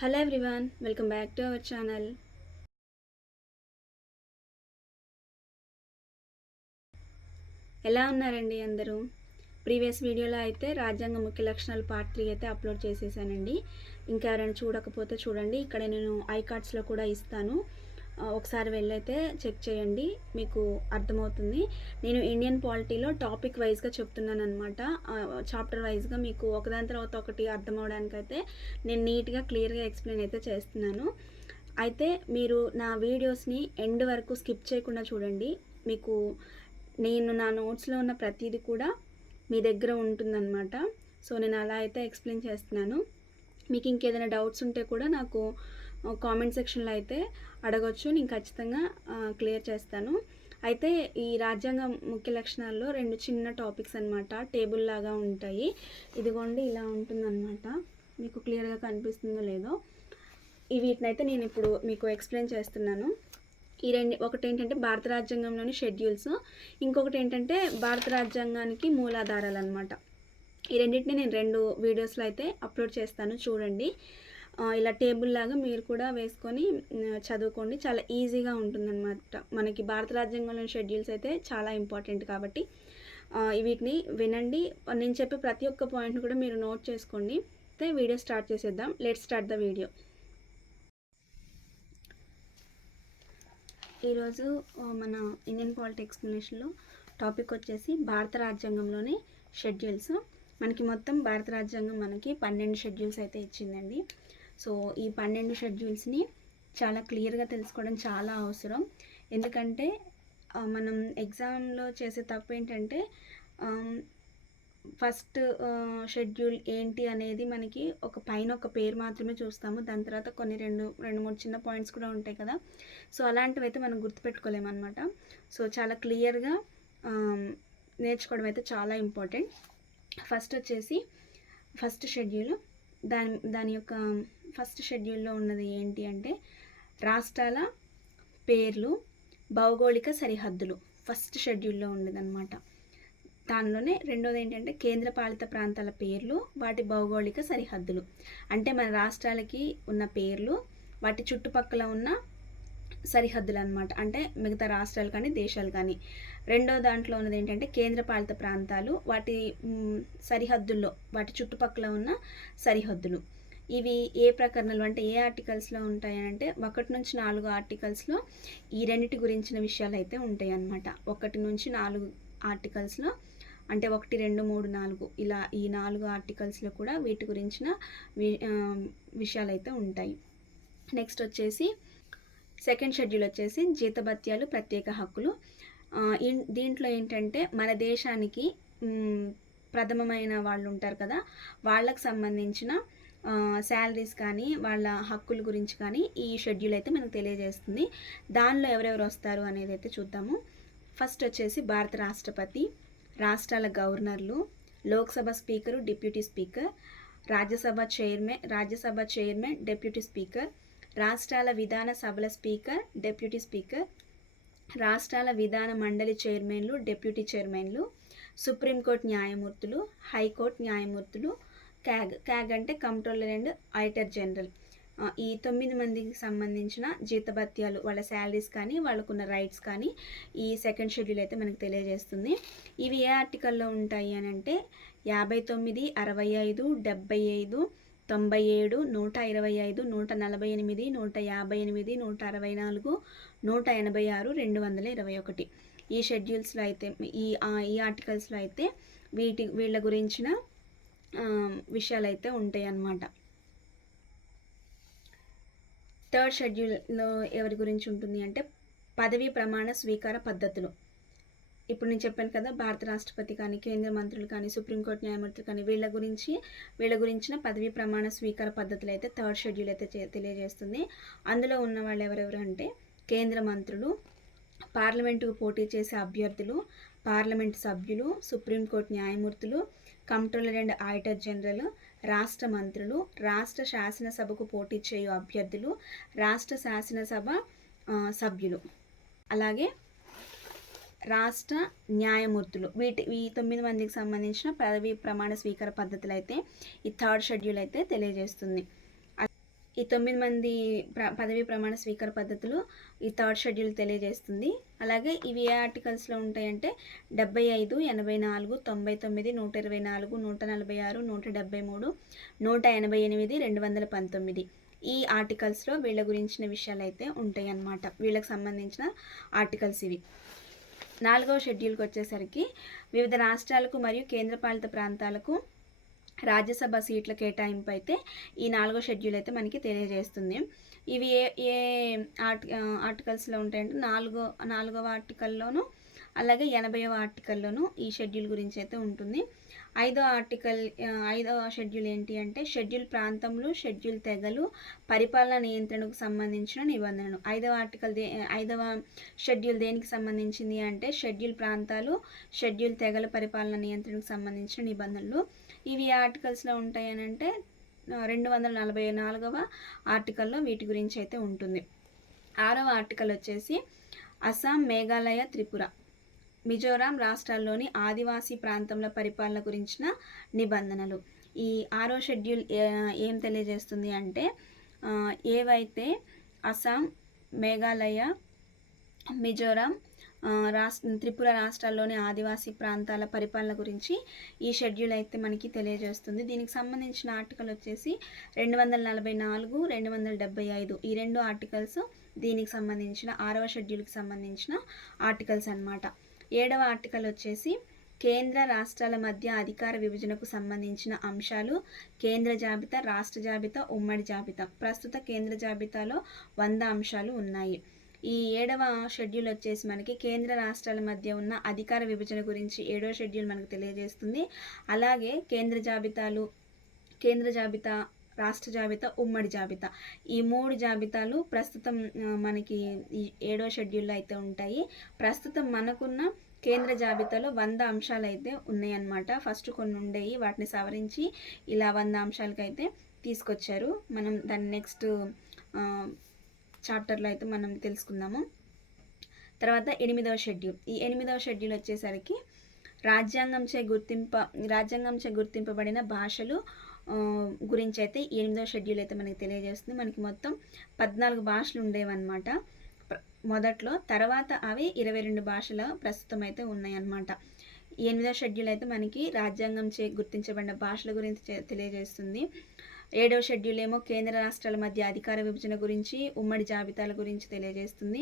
Hello everyone welcome back to our channel. ఎలా ఉన్నారండి అందరూ? ప్రీవియస్ వీడియోలో అయితే రాజ్యాంగ ముఖ్య లక్షణాలు పార్ట్ త్రీ అయితే అప్లోడ్ చేసేసానండి. ఇంకా ఎవరైనా చూడకపోతే చూడండి. ఇక్కడ నేను ఐ కార్డ్స్లో కూడా ఇస్తాను. ఒకసారి వెళ్ళైతే చెక్ చేయండి మీకు అర్థమవుతుంది. నేను ఇండియన్ పాలిటీలో టాపిక్ వైజ్గా చెప్తున్నాను అనమాట చాప్టర్ వైజ్గా మీకు ఒకదాని తర్వాత ఒకటి అర్థం అవడానికైతే నేను నీట్గా క్లియర్గా ఎక్స్ప్లెయిన్ అయితే చేస్తున్నాను. అయితే మీరు నా వీడియోస్ని ఎండ్ వరకు స్కిప్ చేయకుండా చూడండి. మీకు నేను నా నోట్స్లో ఉన్న ప్రతిదీ కూడా మీ దగ్గర ఉంటుందన్నమాట. సో నేను అలా అయితే ఎక్స్ప్లెయిన్ చేస్తున్నాను. మీకు ఇంకేదైనా డౌట్స్ ఉంటే కూడా నాకు కామెంట్ సెక్షన్లో అయితే అడగొచ్చు. నేను ఖచ్చితంగా క్లియర్ చేస్తాను. అయితే ఈ రాజ్యాంగ ముఖ్య లక్షణాల్లో రెండు చిన్న టాపిక్స్ అన్నమాట. టేబుల్ లాగా ఉంటాయి. ఇదిగోండి ఇలా ఉంటుందన్నమాట. మీకు క్లియర్గా కనిపిస్తుందో లేదో. ఈ వీటినైతే నేను ఇప్పుడు మీకు ఎక్స్ప్లెయిన్ చేస్తున్నాను. ఈ రెండు ఒకటి ఏంటంటే భారత రాజ్యాంగంలోని షెడ్యూల్స్. ఇంకొకటి ఏంటంటే భారత రాజ్యాంగానికి మూలాధారాలు అనమాట ఈ రెండింటిని నేను రెండు వీడియోస్లో అయితే అప్లోడ్ చేస్తాను. చూడండి. ఇలా టేబుల్ లాగా మీరు కూడా వేసుకొని చదువుకోండి. చాలా ఈజీగా ఉంటుందన్నమాట. మనకి భారత రాజ్యాంగంలోని షెడ్యూల్స్ అయితే చాలా ఇంపార్టెంట్ కాబట్టి వీటిని వినండి. నేను చెప్పే ప్రతి ఒక్క పాయింట్ కూడా మీరు నోట్ చేసుకోండి. అయితే వీడియో స్టార్ట్ చేసేద్దాం. లెట్ స్టార్ట్ ద వీడియో ఈరోజు మన ఇండియన్ పాలిటీ ఎక్స్ప్లెనేషన్లో టాపిక్ వచ్చేసి భారత రాజ్యాంగంలోని షెడ్యూల్స్. మనకి మొత్తం భారత రాజ్యాంగం మనకి పన్నెండు షెడ్యూల్స్ అయితే ఇచ్చిందండి. సో ఈ పన్నెండు షెడ్యూల్స్ని చాలా క్లియర్గా తెలుసుకోవడం చాలా అవసరం. ఎందుకంటే మనం ఎగ్జామ్లో చేసే తప్పు ఏంటంటే ఫస్ట్ షెడ్యూల్ ఏంటి అనేది మనకి ఒక పైన ఒక పేరు మాత్రమే చూస్తాము. దాని తర్వాత కొన్ని రెండు రెండు మూడు చిన్న పాయింట్స్ కూడా ఉంటాయి కదా. సో అలాంటివి అయితే మనం గుర్తుపెట్టుకోలేమన్నమాట. సో చాలా క్లియర్గా నేర్చుకోవడం అయితే చాలా ఇంపార్టెంట్. ఫస్ట్ వచ్చేసి ఫస్ట్ షెడ్యూల్. దాని దాని యొక్క ఫస్ట్ షెడ్యూల్లో ఉన్నది ఏంటి అంటే రాష్ట్రాల పేర్లు భౌగోళిక సరిహద్దులు ఫస్ట్ షెడ్యూల్లో ఉండదన్నమాట. దానిలోనే రెండోది ఏంటంటే కేంద్రపాలిత ప్రాంతాల పేర్లు వాటి భౌగోళిక సరిహద్దులు. అంటే మన రాష్ట్రాలకి ఉన్న పేర్లు వాటి చుట్టుపక్కల ఉన్న సరిహద్దులు అనమాట అంటే మిగతా రాష్ట్రాలు కానీ దేశాలు కానీ. రెండో దాంట్లో ఉన్నది ఏంటంటే కేంద్రపాలిత ప్రాంతాలు వాటి సరిహద్దుల్లో వాటి చుట్టుపక్కల ఉన్న సరిహద్దులు. ఇవి ఏ ప్రకరణలు? అంటే ఏ ఆర్టికల్స్లో ఉంటాయంటే ఒకటి నుంచి నాలుగు ఆర్టికల్స్లో ఈ రెండిటి గురించిన విషయాలు అయితే ఉంటాయి అన్నమాట ఒకటి నుంచి నాలుగు ఆర్టికల్స్లో అంటే ఒకటి రెండు మూడు నాలుగు. ఇలా ఈ నాలుగు ఆర్టికల్స్లో కూడా వీటి గురించిన వి విషయాలు అయితే ఉంటాయి. నెక్స్ట్ వచ్చేసి సెకండ్ షెడ్యూల్ వచ్చేసి జీతభత్యాలు ప్రత్యేక హక్కులు. దీంట్లో ఏంటంటే మన దేశానికి ప్రథమమైన వాళ్ళు ఉంటారు కదా వాళ్ళకు సంబంధించిన శాలరీస్ కానీ వాళ్ళ హక్కుల గురించి కానీ ఈ షెడ్యూల్ అయితే మనకు తెలియజేస్తుంది. దానిలో ఎవరెవరు వస్తారు అనేది అయితే చూద్దాము. ఫస్ట్ వచ్చేసి భారత రాష్ట్రపతి రాష్ట్రాల గవర్నర్లు Lok Sabha speaker deputy speaker Rajya Sabha chairman Rajya Sabha chairman deputy speaker రాష్ట్రాల విధాన సభల స్పీకర్ డిప్యూటీ స్పీకర్ రాష్ట్రాల విధాన మండలి చైర్మన్లు డెప్యూటీ చైర్మన్లు సుప్రీంకోర్టు న్యాయమూర్తులు హైకోర్టు న్యాయమూర్తులు క్యాగ్ క్యాగ్ అంటే కంట్రోలర్ అండ్ ఆడిటర్ జనరల్. ఈ తొమ్మిది మందికి సంబంధించిన జీతభత్యాలు వాళ్ళ శాలరీస్ కానీ వాళ్ళకున్న రైట్స్ కానీ ఈ సెకండ్ షెడ్యూల్ అయితే మనకు తెలియజేస్తుంది. ఇవి ఏ ఆర్టికల్లో ఉంటాయి అని అంటే యాభై తొమ్మిది అరవై ఐదు డెబ్బై ఐదు తొంభై ఏడు నూట ఇరవై ఐదు నూట నలభై ఎనిమిది నూట యాభై ఎనిమిది నూట అరవై నాలుగు నూట ఎనభై ఆరు రెండు వందల ఇరవై ఒకటి ఈ షెడ్యూల్స్లో అయితే ఈ ఈ ఆర్టికల్స్లో అయితే వీటి వీళ్ళ గురించిన విషయాలు అయితే ఉంటాయి అన్నమాట థర్డ్ షెడ్యూల్లో ఎవరి గురించి ఉంటుంది అంటే పదవీ ప్రమాణ స్వీకార పద్ధతులు. ఇప్పుడు నేను చెప్పాను కదా భారత రాష్ట్రపతి కానీ కేంద్ర మంత్రులు కానీ సుప్రీంకోర్టు న్యాయమూర్తులు కానీ వీళ్ళ గురించి వీళ్ళ గురించిన పదవీ ప్రమాణ స్వీకార పద్ధతులు అయితే థర్డ్ షెడ్యూల్ అయితే తెలియజేస్తుంది. అందులో ఉన్న వాళ్ళు ఎవరెవరు అంటే కేంద్ర మంత్రులు పార్లమెంటుకు పోటీ చేసే అభ్యర్థులు పార్లమెంట్ సభ్యులు సుప్రీంకోర్టు న్యాయమూర్తులు కంట్రోలర్ అండ్ ఆడిటర్ జనరల్ రాష్ట్ర మంత్రులు రాష్ట్ర శాసనసభకు పోటీ చేయు అభ్యర్థులు రాష్ట్ర శాసనసభ సభ్యులు. అలాగే రాష్ట్ర న్యాయమూర్తులు. వీటి ఈ తొమ్మిది మందికి సంబంధించిన పదవీ ప్రమాణ స్వీకార పద్ధతులు అయితే ఈ థర్డ్ షెడ్యూల్ అయితే తెలియజేస్తుంది. ఈ తొమ్మిది మంది ప్ర పదవీ ప్రమాణ స్వీకార పద్ధతులు ఈ థర్డ్ షెడ్యూల్ తెలియజేస్తుంది. అలాగే ఇవి ఏ ఆర్టికల్స్లో ఉంటాయంటే డెబ్బై ఐదు ఎనభై నాలుగు తొంభై తొమ్మిది నూట ఇరవై నాలుగు నూట నలభై ఆరు నూట డెబ్బై మూడు నూట ఎనభై ఎనిమిది రెండు వందల పంతొమ్మిది. ఈ ఆర్టికల్స్లో వీళ్ళ గురించిన విషయాలు అయితే ఉంటాయి అన్నమాట వీళ్ళకి సంబంధించిన ఆర్టికల్స్ ఇవి. నాలుగవ షెడ్యూల్కి వచ్చేసరికి వివిధ రాష్ట్రాలకు మరియు కేంద్రపాలిత ప్రాంతాలకు రాజ్యసభ సీట్ల కేటాయింపు అయితే ఈ నాలుగో షెడ్యూల్ అయితే మనకి తెలియజేస్తుంది. ఇవి ఏ ఏ ఆర్టి ఆర్టికల్స్లో ఉంటాయంటే నాలుగో నాలుగవ ఆర్టికల్లోను అలాగే ఎనభైవ ఆర్టికల్లోను ఈ షెడ్యూల్ గురించి అయితే ఉంటుంది. ఐదో ఆర్టికల్ ఐదవ షెడ్యూల్ ఏంటి అంటే షెడ్యూల్ ప్రాంతములు షెడ్యూల్ తెగలు పరిపాలన నియంత్రణకు సంబంధించిన నిబంధనలు. ఐదవ ఆర్టికల్ దే ఐదవ షెడ్యూల్ దేనికి సంబంధించింది అంటే షెడ్యూల్ ప్రాంతాలు షెడ్యూల్ తెగల పరిపాలన నియంత్రణకు సంబంధించిన నిబంధనలు. ఇవి ఆర్టికల్స్లో ఉంటాయనంటే రెండు వందల నలభై నాలుగవ ఆర్టికల్లో వీటి గురించి అయితే ఉంటుంది. ఆరవ ఆర్టికల్ వచ్చేసి అస్సాం మేఘాలయ త్రిపుర. మిజోరాం రాష్ట్రాల్లోని ఆదివాసీ ప్రాంతంలో పరిపాలన గురించిన నిబంధనలు. ఈ ఆరో షెడ్యూల్ ఏం తెలియజేస్తుంది అంటే ఏవైతే అస్సాం మేఘాలయ మిజోరాం రాష్ట్ర త్రిపుర రాష్ట్రాల్లోని ఆదివాసీ ప్రాంతాల పరిపాలన గురించి ఈ షెడ్యూల్ అయితే మనకి తెలియజేస్తుంది. దీనికి సంబంధించిన ఆర్టికల్ వచ్చేసి రెండు వందల నలభై నాలుగు రెండు వందల డెబ్బై ఐదు. ఈ రెండు ఆర్టికల్స్ దీనికి సంబంధించిన ఆరవ షెడ్యూల్కి సంబంధించిన ఆర్టికల్స్ అనమాట ఏడవ ఆర్టికల్ వచ్చేసి కేంద్ర రాష్ట్రాల మధ్య అధికార విభజనకు సంబంధించిన అంశాలు కేంద్ర జాబితా రాష్ట్ర జాబితా ఉమ్మడి జాబితా. ప్రస్తుత కేంద్ర జాబితాలో వంద అంశాలు ఉన్నాయి. ఈ ఏడవ షెడ్యూల్ వచ్చేసి మనకి కేంద్ర రాష్ట్రాల మధ్య ఉన్న అధికార విభజన గురించి ఏడవ షెడ్యూల్ మనకు తెలియజేస్తుంది. అలాగే కేంద్ర జాబితాలు కేంద్ర జాబితా రాష్ట్ర జాబితా ఉమ్మడి జాబితా. ఈ మూడు జాబితాలు ప్రస్తుతం మనకి ఈ ఏడో షెడ్యూల్లో అయితే ఉంటాయి. ప్రస్తుతం మనకున్న కేంద్ర జాబితాలో వంద అంశాలు అయితే ఉన్నాయన్నమాట. ఫస్ట్ కొన్ని ఉండేవి వాటిని సవరించి ఇలా వంద అంశాలకైతే తీసుకొచ్చారు. మనం దాన్ని నెక్స్ట్ చాప్టర్లో అయితే మనం తెలుసుకుందాము. తర్వాత ఎనిమిదవ షెడ్యూల్. ఈ ఎనిమిదవ షెడ్యూల్ వచ్చేసరికి రాజ్యాంగంచే గుర్తింప రాజ్యాంగంచే గుర్తింపబడిన భాషలు గురించి అయితే ఎనిమిదో షెడ్యూల్ అయితే మనకి తెలియజేస్తుంది. మనకి మొత్తం పద్నాలుగు భాషలు ఉండేవన్నమాట. మొదట్లో తర్వాత అవి ఇరవై రెండు భాషల ప్రస్తుతం అయితే ఉన్నాయన్నమాట. ఎనిమిదో షెడ్యూల్ అయితే మనకి రాజ్యాంగం చే గుర్తించబడిన భాషల గురించి తెలియజేస్తుంది. ఏడవ షెడ్యూల్ ఏమో కేంద్ర రాష్ట్రాల మధ్య అధికార విభజన గురించి ఉమ్మడి జాబితాల గురించి తెలియజేస్తుంది.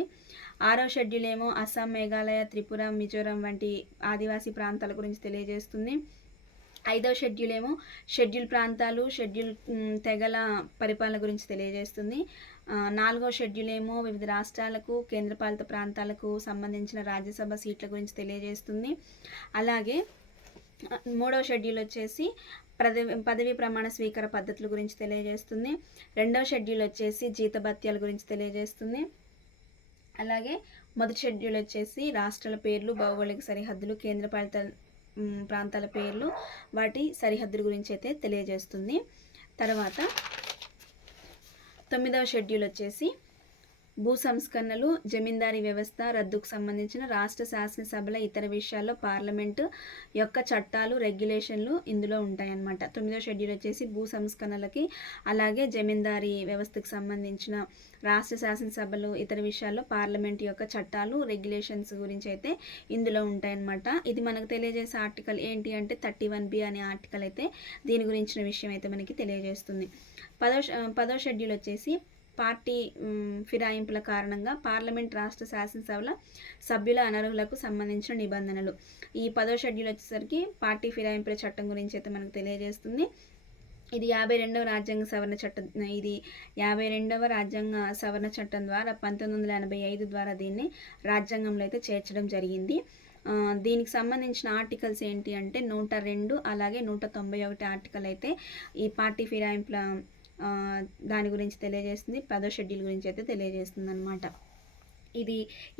ఆరో షెడ్యూల్ ఏమో అస్సాం మేఘాలయ త్రిపుర మిజోరం వంటి ఆదివాసీ ప్రాంతాల గురించి తెలియజేస్తుంది. ఐదవ షెడ్యూల్ ఏమో షెడ్యూల్ ప్రాంతాలు షెడ్యూల్ తెగల పరిపాలన గురించి తెలియజేస్తుంది. నాలుగో షెడ్యూల్ ఏమో వివిధ రాష్ట్రాలకు కేంద్రపాలిత ప్రాంతాలకు సంబంధించిన రాజ్యసభ సీట్ల గురించి తెలియజేస్తుంది. అలాగే మూడవ షెడ్యూల్ వచ్చేసి పదవి పదవీ ప్రమాణ స్వీకార పద్ధతుల గురించి తెలియజేస్తుంది. రెండవ షెడ్యూల్ వచ్చేసి జీతభత్యాల గురించి తెలియజేస్తుంది. అలాగే మొదటి షెడ్యూల్ వచ్చేసి రాష్ట్రాల పేర్లు భౌగోళిక సరిహద్దులు కేంద్రపాలిత ప్రాంతాల పేర్లు వాటి సరిహద్దుల గురించి అయితే తెలియజేస్తుంది. తర్వాత తొమ్మిదవ షెడ్యూల్ వచ్చేసి భూ సంస్కరణలు జమీందారీ వ్యవస్థ రద్దుకు సంబంధించిన రాష్ట్ర శాసనసభల ఇతర విషయాల్లో పార్లమెంటు యొక్క చట్టాలు రెగ్యులేషన్లు ఇందులో ఉంటాయన్నమాట. తొమ్మిదో షెడ్యూల్ వచ్చేసి భూ సంస్కరణలకి అలాగే జమీందారీ వ్యవస్థకు సంబంధించిన రాష్ట్ర శాసనసభలు ఇతర విషయాల్లో పార్లమెంట్ యొక్క చట్టాలు రెగ్యులేషన్స్ గురించి అయితే ఇందులో ఉంటాయన్నమాట. ఇది మనకు తెలియజేసే ఆర్టికల్ ఏంటి అంటే థర్టీ వన్ బి అనే ఆర్టికల్ అయితే దీని గురించిన విషయం అయితే మనకి తెలియజేస్తుంది. పదో పదో షెడ్యూల్ వచ్చేసి పార్టీ ఫిరాయింపుల కారణంగా పార్లమెంట్ రాష్ట్ర శాసనసభల సభ్యుల అనర్హులకు సంబంధించిన నిబంధనలు. ఈ పదో షెడ్యూల్ వచ్చేసరికి పార్టీ ఫిరాయింపుల చట్టం గురించి అయితే మనకు తెలియజేస్తుంది. ఇది యాభై రెండవ రాజ్యాంగ సవరణ చట్టం ఇది యాభై రెండవ రాజ్యాంగ సవరణ చట్టం ద్వారా పంతొమ్మిది వందల ఎనభై ఐదు ద్వారా దీన్ని రాజ్యాంగంలో అయితే చేర్చడం జరిగింది. దీనికి సంబంధించిన ఆర్టికల్స్ ఏంటి అంటే నూట రెండు అలాగే నూట తొంభై ఒకటి ఆర్టికల్ అయితే ఈ పార్టీ ఫిరాయింపుల దాని గురించి తెలియజేస్తుంది. పదో షెడ్యూల్ గురించి అయితే తెలియజేస్తుంది అనమాట ఇది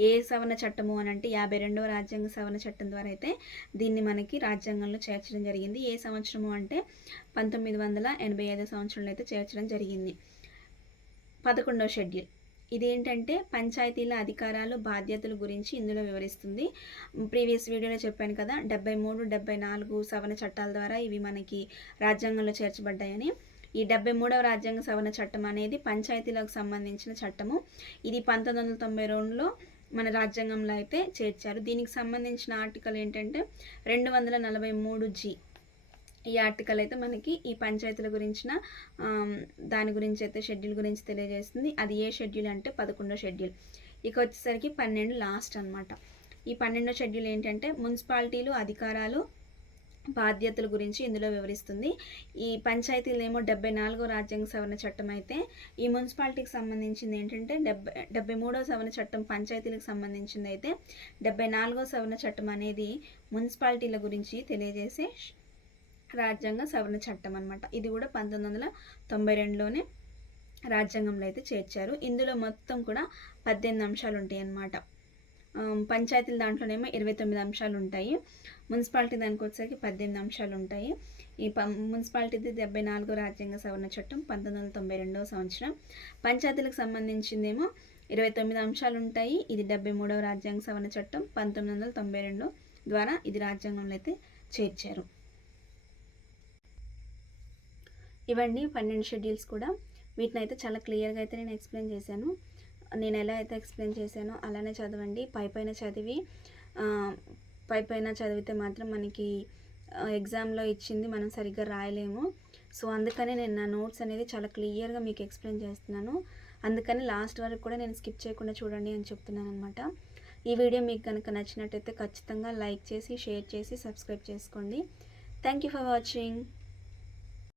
ఏ సవరణ చట్టము అని అంటే యాభై రెండవ రాజ్యాంగ సవరణ చట్టం ద్వారా అయితే దీన్ని మనకి రాజ్యాంగంలో చేర్చడం జరిగింది. ఏ సంవత్సరము అంటే పంతొమ్మిది వందల ఎనభై ఐదో సంవత్సరంలో అయితే చేర్చడం జరిగింది. పదకొండవ షెడ్యూల్. ఇదేంటంటే పంచాయతీల అధికారాలు బాధ్యతల గురించి ఇందులో వివరిస్తుంది. ప్రీవియస్ వీడియోలో చెప్పాను కదా డెబ్బై మూడు డెబ్బై నాలుగు సవరణ చట్టాల ద్వారా ఇవి మనకి రాజ్యాంగంలో చేర్చబడ్డాయని. ఈ డెబ్బై మూడవ రాజ్యాంగ సవరణ చట్టం అనేది పంచాయతీలకు సంబంధించిన చట్టము. ఇది పంతొమ్మిది వందల తొంభై రెండులో మన రాజ్యాంగంలో అయితే చేర్చారు. దీనికి సంబంధించిన ఆర్టికల్ ఏంటంటే రెండు వందల నలభై మూడు జీ. ఈ ఆర్టికల్ అయితే మనకి ఈ పంచాయతీల గురించిన దాని గురించి అయితే షెడ్యూల్ గురించి తెలియజేస్తుంది. అది ఏ షెడ్యూల్ అంటే పదకొండో షెడ్యూల్. ఇక వచ్చేసరికి పన్నెండు లాస్ట్ అన్నమాట. ఈ పన్నెండో షెడ్యూల్ ఏంటంటే మున్సిపాలిటీలు అధికారాలు బాధ్యతల గురించి ఇందులో వివరిస్తుంది. ఈ పంచాయతీలు ఏమో డెబ్బై నాలుగో రాజ్యాంగ సవరణ చట్టం అయితే ఈ మున్సిపాలిటీకి సంబంధించింది ఏంటంటే డెబ్బై డెబ్బై మూడో సవరణ చట్టం పంచాయతీలకు సంబంధించింది అయితే డెబ్బై నాలుగో సవరణ చట్టం అనేది మున్సిపాలిటీల గురించి తెలియజేసే రాజ్యాంగ సవరణ చట్టం అన్నమాట. ఇది కూడా పంతొమ్మిది వందల తొంభై రెండులోనే రాజ్యాంగంలో అయితే చేర్చారు. ఇందులో మొత్తం కూడా పద్దెనిమిది అంశాలు ఉంటాయి అన్నమాట పంచాయతీల దాంట్లోనేమో ఇరవై తొమ్మిది అంశాలు ఉంటాయి మున్సిపాలిటీ దానికి వచ్చేసరికి పద్దెనిమిది అంశాలు ఉంటాయి ఈ ప మున్సిపాలిటీది డెబ్బై నాలుగో రాజ్యాంగ సవరణ చట్టం పంతొమ్మిది వందల తొంభై రెండవ సంవత్సరం. పంచాయతీలకు సంబంధించిందేమో ఇరవై తొమ్మిది అంశాలు ఉంటాయి ఇది డెబ్బై మూడవ రాజ్యాంగ సవరణ చట్టం పంతొమ్మిది వందల తొంభై రెండు ద్వారా ఇది రాజ్యాంగంలో అయితే చేర్చారు. ఇవన్నీ పన్నెండు షెడ్యూల్స్ కూడా. వీటిని అయితే చాలా క్లియర్గా అయితే నేను ఎక్స్ప్లెయిన్ చేశాను. నేను ఎలా అయితే ఎక్స్ప్లెయిన్ చేశానో అలానే చదవండి. పై పైన చదివి పై పైన చదివితే మాత్రం మనకి ఎగ్జామ్లో ఇచ్చింది మనం సరిగ్గా రాయలేము. సో అందుకని నేను నా నోట్స్ అనేది చాలా క్లియర్గా మీకు ఎక్స్ప్లెయిన్ చేస్తున్నాను. అందుకని లాస్ట్ వరకు కూడా నేను స్కిప్ చేయకుండా చూడండి అని చెప్తున్నాను అనమాట ఈ వీడియో మీకు కనుక నచ్చినట్టయితే ఖచ్చితంగా లైక్ చేసి షేర్ చేసి సబ్స్క్రైబ్ చేసుకోండి. Thank you for watching.